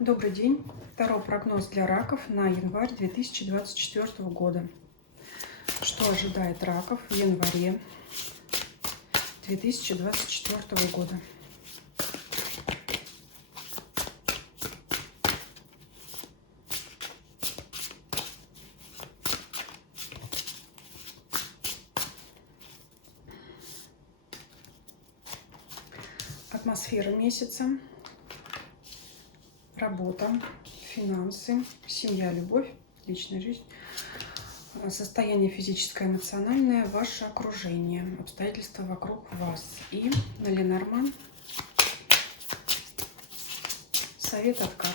Добрый день. Второй прогноз для раков на январь 2024 года. Что ожидает раков в январе 2024 года? Атмосфера месяца, работа, финансы, семья, любовь, личная жизнь, состояние физическое, эмоциональное, ваше окружение, обстоятельства вокруг вас. И на Ленорман совет от карт.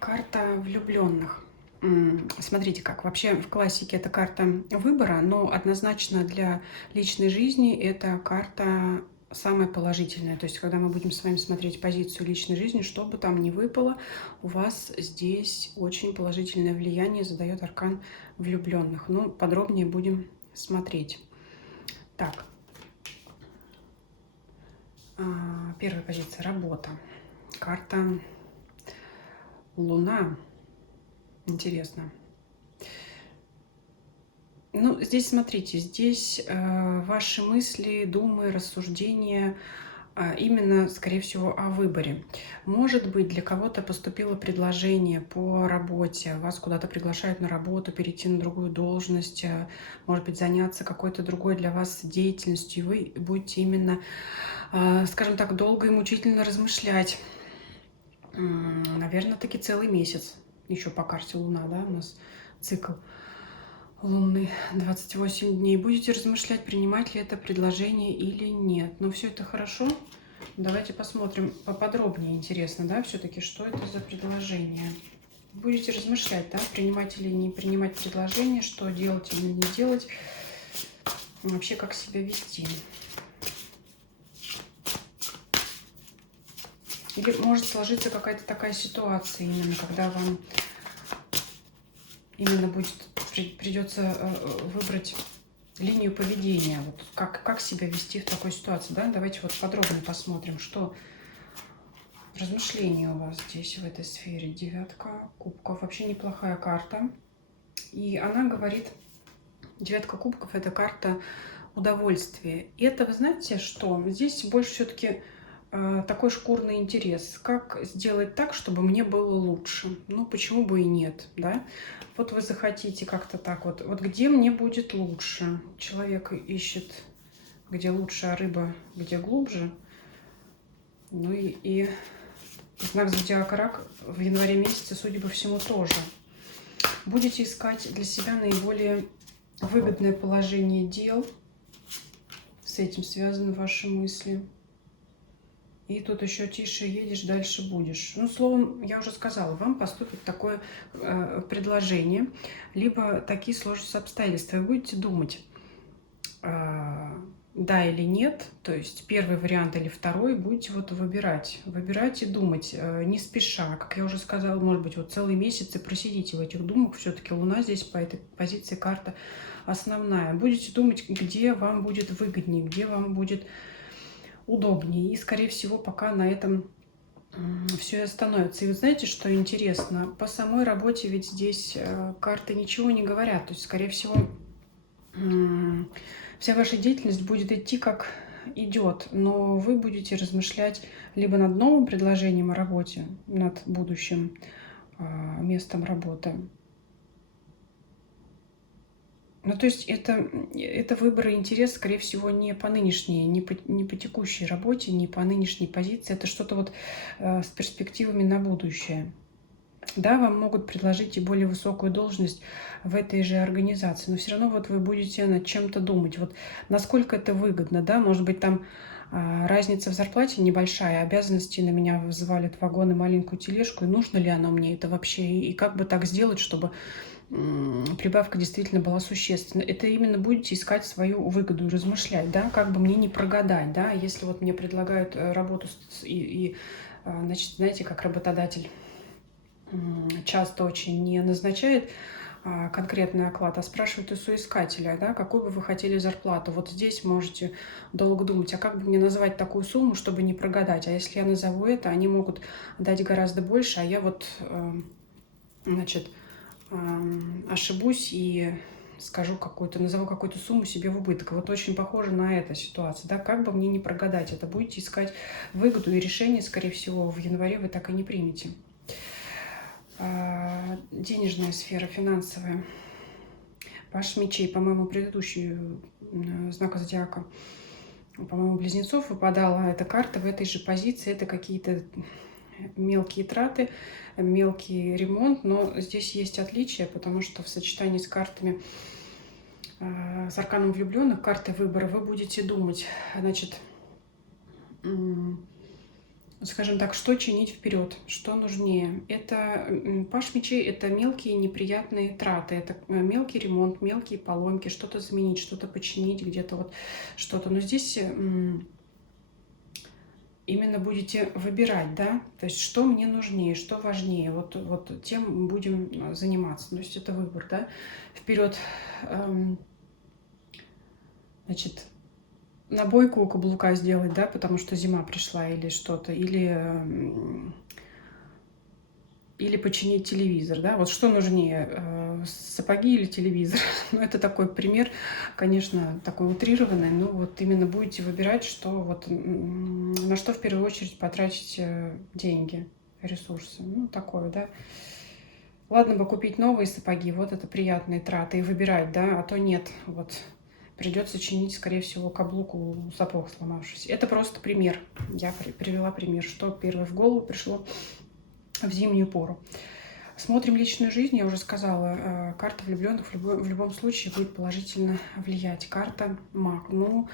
Карта влюбленных. Смотрите как. Вообще в классике это карта выбора, но однозначно для личной жизни это карта самая положительная. То есть когда мы будем с вами смотреть позицию личной жизни, что бы там ни выпало, у вас здесь очень положительное влияние задает аркан влюбленных. Ну, подробнее будем смотреть. Так. Первая позиция — работа. Карта Луна. Интересно. Ну, здесь, смотрите, здесь ваши мысли, думы, рассуждения именно, скорее всего, о выборе. Может быть, для кого-то поступило предложение по работе, вас куда-то приглашают на работу, перейти на другую должность, может быть, заняться какой-то другой для вас деятельностью, и вы будете именно, скажем так, долго и мучительно размышлять. Наверное, таки целый месяц. Еще по карте Луна, да, у нас цикл лунный 28 дней. Будете размышлять, принимать ли это предложение или нет. Но все это хорошо. Давайте посмотрим поподробнее. Интересно, да, все-таки, что это за предложение. Будете размышлять, да, принимать или не принимать предложение, что делать или не делать. Вообще, как себя вести. Или может сложиться какая-то такая ситуация, именно когда вам именно придется выбрать линию поведения. Вот как себя вести в такой ситуации, да? Давайте вот подробно посмотрим, что размышления у вас здесь в этой сфере. Девятка кубков. Вообще неплохая карта. И она говорит, девятка кубков — это карта удовольствия. И это, вы знаете, что здесь больше все-таки такой шкурный интерес. Как сделать так, чтобы мне было лучше? Ну, почему бы и нет, да? Вот вы захотите как-то так вот. Вот где мне будет лучше? Человек ищет, где лучше, а рыба где глубже. Ну и знак зодиака Рак в январе месяце, судя по всему, тоже. Будете искать для себя наиболее выгодное положение дел. С этим связаны ваши мысли. И тут еще тише едешь, дальше будешь. Ну, словом, я уже сказала, вам поступит такое предложение, либо такие сложатся обстоятельства. Вы будете думать, да или нет, то есть первый вариант или второй, будете вот выбирать и думать, не спеша. Как я уже сказала, может быть, вот целый месяц и просидите в этих думах. Все-таки Луна здесь по этой позиции карта основная. Будете думать, где вам будет выгоднее, где вам будет удобнее. И, скорее всего, пока на этом все и остановится. И вы знаете, что интересно? По самой работе ведь здесь карты ничего не говорят. То есть, скорее всего, вся ваша деятельность будет идти как идет, но вы будете размышлять либо над новым предложением о работе, над будущим местом работы. Ну, то есть это выбор и интерес, скорее всего, не по нынешней, не по текущей работе, не по нынешней позиции. Это что-то вот с перспективами на будущее. Да, вам могут предложить и более высокую должность в этой же организации, но все равно вот вы будете над чем-то думать. Вот насколько это выгодно, да, может быть, там разница в зарплате небольшая, обязанности на меня взвалят вагон и маленькую тележку, и нужно ли оно мне это вообще, и как бы так сделать, чтобы прибавка действительно была существенна. Это именно будете искать свою выгоду и размышлять, да, как бы мне не прогадать, да, если вот мне предлагают работу значит, знаете, как работодатель часто очень не назначает конкретный оклад, а спрашивает у соискателя, да, какую бы вы хотели зарплату. Вот здесь можете долго думать, а как бы мне назвать такую сумму, чтобы не прогадать. А если я назову это, они могут дать гораздо больше, а я вот, значит, ошибусь и скажу какую-то, назову какую-то сумму себе в убыток. Вот очень похоже на эту ситуацию, да, как бы мне не прогадать это, будете искать выгоду и решение, скорее всего, в январе вы так и не примете. Денежная сфера, финансовая. Паш мечей, по-моему, предыдущий знак зодиака, по-моему, близнецов выпадала эта карта в этой же позиции. Это какие-то мелкие траты, мелкий ремонт, но здесь есть отличие, потому что в сочетании с картами, с арканом влюбленных, карты выбора, вы будете думать, значит, скажем так, что чинить вперед, что нужнее. Это паш мечей, это мелкие неприятные траты, это мелкий ремонт, мелкие поломки, что-то заменить, что-то починить, где-то вот что-то. Но здесь именно будете выбирать, да, то есть что мне нужнее, что важнее, вот тем будем заниматься. То есть это выбор, да, вперед, значит, набойку у каблука сделать, да, потому что зима пришла или что-то, или починить телевизор, да, вот что нужнее, сапоги или телевизор. Ну, это такой пример, конечно, такой утрированный, но вот именно будете выбирать, что вот на что в первую очередь потратить деньги, ресурсы, ну, такое, да. Ладно бы купить новые сапоги, вот это приятные траты, и выбирать, да, а то нет, вот придется чинить, скорее всего, каблук у сапог сломавшийся. Это просто пример, я привела пример, что первое в голову пришло в зимнюю пору. Смотрим личную жизнь, я уже сказала, карта влюбленных в любом случае будет положительно влиять. Карта маг. Ну,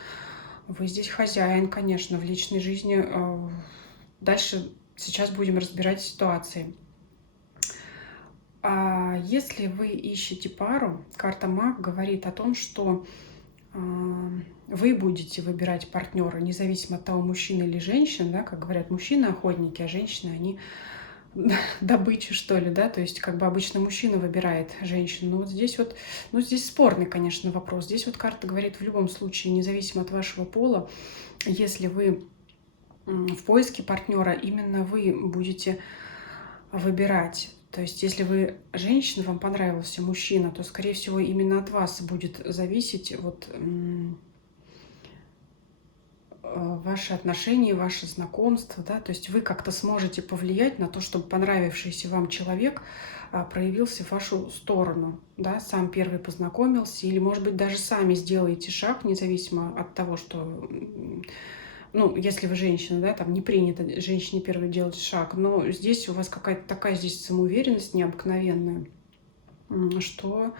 вы здесь хозяин, конечно, в личной жизни. Дальше сейчас будем разбирать ситуации. А если вы ищете пару, карта маг говорит о том, что вы будете выбирать партнера, независимо от того, мужчина или женщина, да, как говорят, мужчины охотники, а женщины, они добычи, что ли, да, то есть как бы обычно мужчина выбирает женщину, но вот здесь вот, ну, здесь спорный, конечно, вопрос. Здесь вот карта говорит в любом случае, независимо от вашего пола, если вы в поиске партнера, именно вы будете выбирать. То есть если вы женщина, вам понравился мужчина, то, скорее всего, именно от вас будет зависеть вот ваши отношения, ваши знакомства, да, то есть вы как-то сможете повлиять на то, чтобы понравившийся вам человек проявился в вашу сторону, да, сам первый познакомился, или, может быть, даже сами сделаете шаг, независимо от того, что, ну, если вы женщина, да, там не принято женщине первой делать шаг, но здесь у вас какая-то такая здесь самоуверенность необыкновенная, что,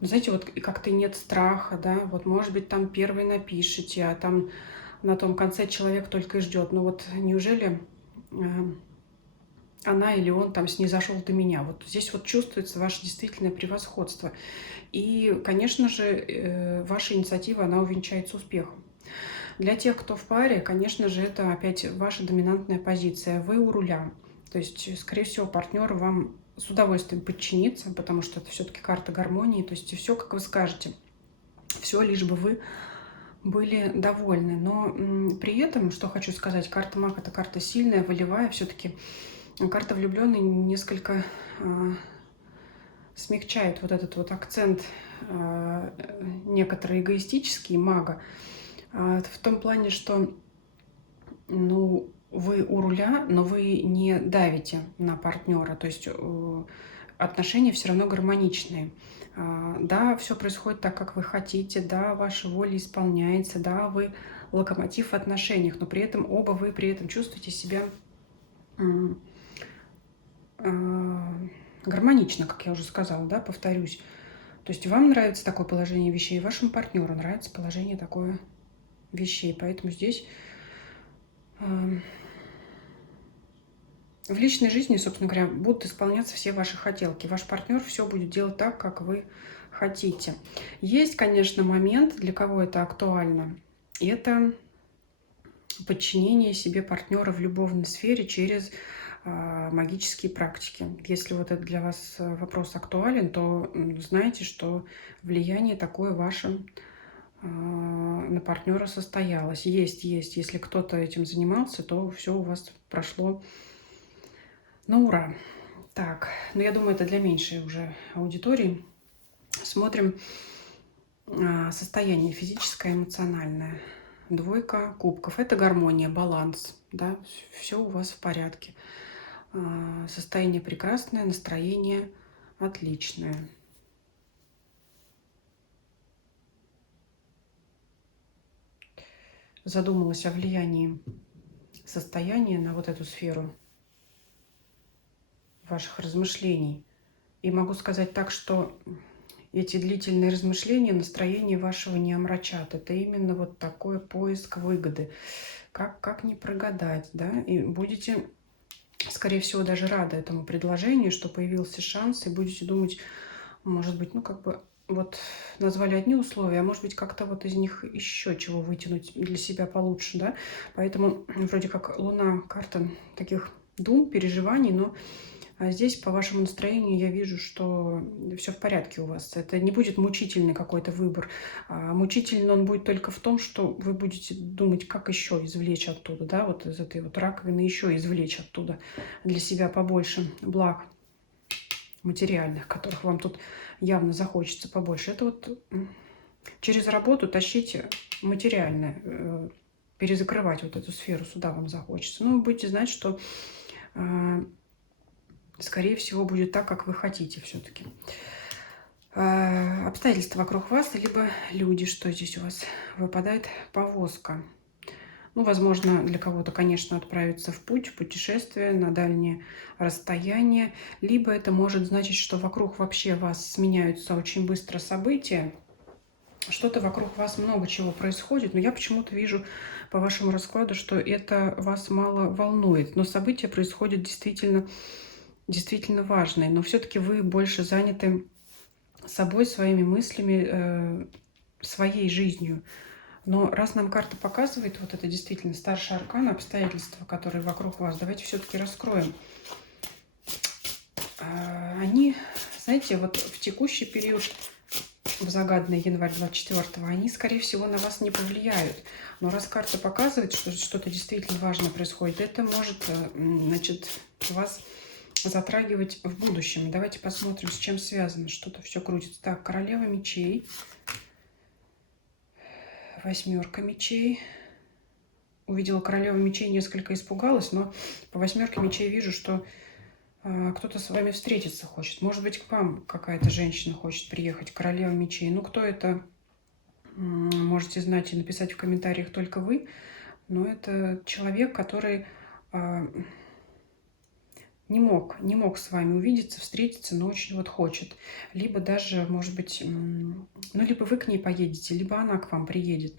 ну, знаете, вот как-то нет страха, да, вот, может быть, там первый напишите, а там на том конце человек только и ждет. Ну вот неужели она или он там снизошел до меня? Вот здесь вот чувствуется ваше действительное превосходство. И, конечно же, ваша инициатива, она увенчается успехом. Для тех, кто в паре, конечно же, это опять ваша доминантная позиция. Вы у руля. То есть, скорее всего, партнер вам с удовольствием подчинится, потому что это все-таки карта гармонии. То есть все, как вы скажете. Все, лишь бы вы были довольны. Но при этом, что хочу сказать, карта маг — это карта сильная, волевая. Все-таки карта влюбленный несколько смягчает вот этот вот акцент некоторый эгоистический мага. В том плане, что, ну, вы у руля, но вы не давите на партнера. То есть отношения все равно гармоничные. Да, все происходит так, как вы хотите, да, ваша воля исполняется, да, вы локомотив в отношениях, но при этом оба вы при этом чувствуете себя гармонично, как я уже сказала, да, повторюсь. То есть вам нравится такое положение вещей, вашему партнеру нравится положение такое вещей, поэтому здесь в личной жизни, собственно говоря, будут исполняться все ваши хотелки. Ваш партнер все будет делать так, как вы хотите. Есть, конечно, момент, для кого это актуально. Это подчинение себе партнера в любовной сфере через магические практики. Если вот это для вас вопрос актуален, то знайте, что влияние такое ваше на партнера состоялось. Есть. Если кто-то этим занимался, то все у вас прошло на ура. Так, ну я думаю, это для меньшей уже аудитории. Смотрим состояние физическое, эмоциональное. Двойка кубков. Это гармония, баланс. Да? Все у вас в порядке. Состояние прекрасное, настроение отличное. Задумалась о влиянии состояния на вот эту сферу ваших размышлений. И могу сказать так, что эти длительные размышления настроение вашего не омрачат. Это именно вот такой поиск выгоды. Как не прогадать, да? И будете, скорее всего, даже рады этому предложению, что появился шанс, и будете думать, может быть, ну как бы вот назвали одни условия, а может быть как-то вот из них еще чего вытянуть для себя получше, да? Поэтому вроде как Луна, карта таких дум, переживаний, но здесь по вашему настроению я вижу, что все в порядке у вас. Это не будет мучительный какой-то выбор. Мучительный он будет только в том, что вы будете думать, как еще извлечь оттуда, да, вот из этой вот раковины еще извлечь оттуда для себя побольше благ материальных, которых вам тут явно захочется побольше. Это вот через работу тащить материальное, перезакрывать вот эту сферу, сюда вам захочется. Ну, вы будете знать, что скорее всего будет так, как вы хотите все-таки. Обстоятельства вокруг вас, либо люди, что здесь у вас выпадает, повозка. Ну, возможно, для кого-то, конечно, отправиться в путь, в путешествие на дальние расстояния. Либо это может значить, что вокруг вообще вас сменяются очень быстро события. Что-то вокруг вас много чего происходит, но я почему-то вижу по вашему раскладу, что это вас мало волнует. Но события происходят действительно важные. Но все-таки вы больше заняты собой, своими мыслями, своей жизнью. Но раз нам карта показывает, вот это действительно старший аркан, обстоятельства, которые вокруг вас, давайте все-таки раскроем. Они, знаете, вот в текущий период, в загаданный январь 24-го, они, скорее всего, на вас не повлияют. Но раз карта показывает, что что-то действительно важное происходит, это может, значит, вас затрагивать в будущем. Давайте посмотрим, с чем связано. Что-то все крутится. Так, королева мечей. Восьмерка мечей. Увидела королеву мечей, несколько испугалась, но по восьмерке мечей вижу, что кто-то с вами встретиться хочет. Может быть, к вам какая-то женщина хочет приехать, королева мечей. Ну, кто это, можете знать и написать в комментариях только вы. Но это человек, который не мог с вами увидеться, встретиться, но очень вот хочет. Либо даже, может быть, ну, либо вы к ней поедете, либо она к вам приедет.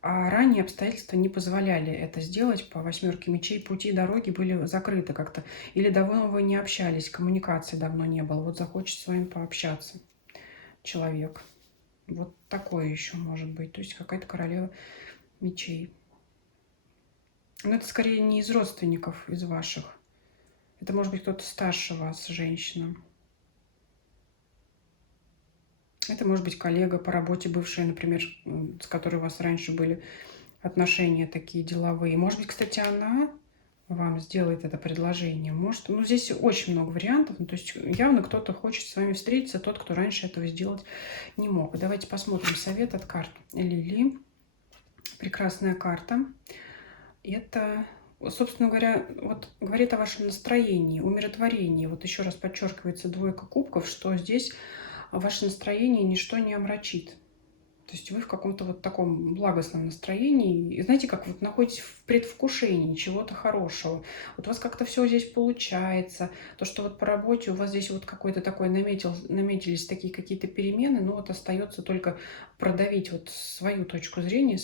А ранее обстоятельства не позволяли это сделать. По восьмерке мечей пути и дороги были закрыты как-то. Или давно вы не общались, коммуникации давно не было. Вот захочет с вами пообщаться человек. Вот такое еще может быть. То есть какая-то королева мечей. Но это скорее не из родственников, из ваших. Это может быть кто-то старше вас, женщина. Это может быть коллега по работе, бывшая, например, с которой у вас раньше были отношения такие деловые. Может быть, кстати, она вам сделает это предложение. Может, ну, здесь очень много вариантов. Ну, то есть явно кто-то хочет с вами встретиться, тот, кто раньше этого сделать не мог. Давайте посмотрим совет от карт Лили. Прекрасная карта. Это, собственно говоря, вот говорит о вашем настроении, умиротворении. Вот еще раз подчеркивается двойка кубков, что здесь ваше настроение ничто не омрачит. То есть вы в каком-то вот таком благостном настроении. И знаете, как вот находитесь в предвкушении чего-то хорошего. Вот у вас как-то все здесь получается. То, что вот по работе у вас здесь вот какой-то такой наметились такие какие-то перемены, но вот остается только продавить вот свою точку зрения,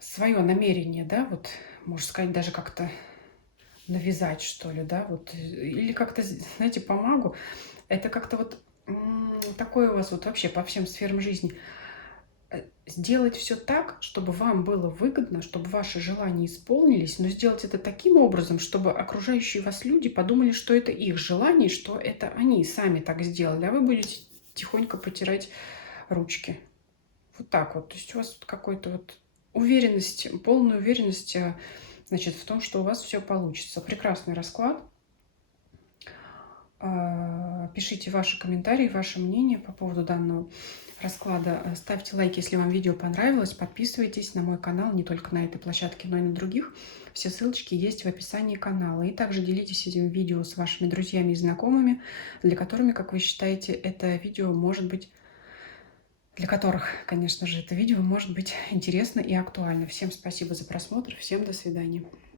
свое намерение, да, вот, можно сказать, даже как-то навязать, что ли, да, вот, или как-то, знаете, по магу, это как-то вот такое у вас вот вообще по всем сферам жизни. сделать все так, чтобы вам было выгодно, чтобы ваши желания исполнились, но сделать это таким образом, чтобы окружающие вас люди подумали, что это их желание, что это они сами так сделали, а вы будете тихонько потирать ручки. Вот так вот. То есть у вас тут какой-то вот уверенность, полная уверенность, значит, в том, что у вас все получится. Прекрасный расклад. Пишите ваши комментарии, ваше мнение по поводу данного расклада. Ставьте лайк, если вам видео понравилось. Подписывайтесь на мой канал не только на этой площадке, но и на других. Все ссылочки есть в описании канала. И также делитесь этим видео с вашими друзьями и знакомыми, для которыми, как вы считаете, это видео может быть, для которых, конечно же, это видео может быть интересно и актуально. Всем спасибо за просмотр. Всем до свидания.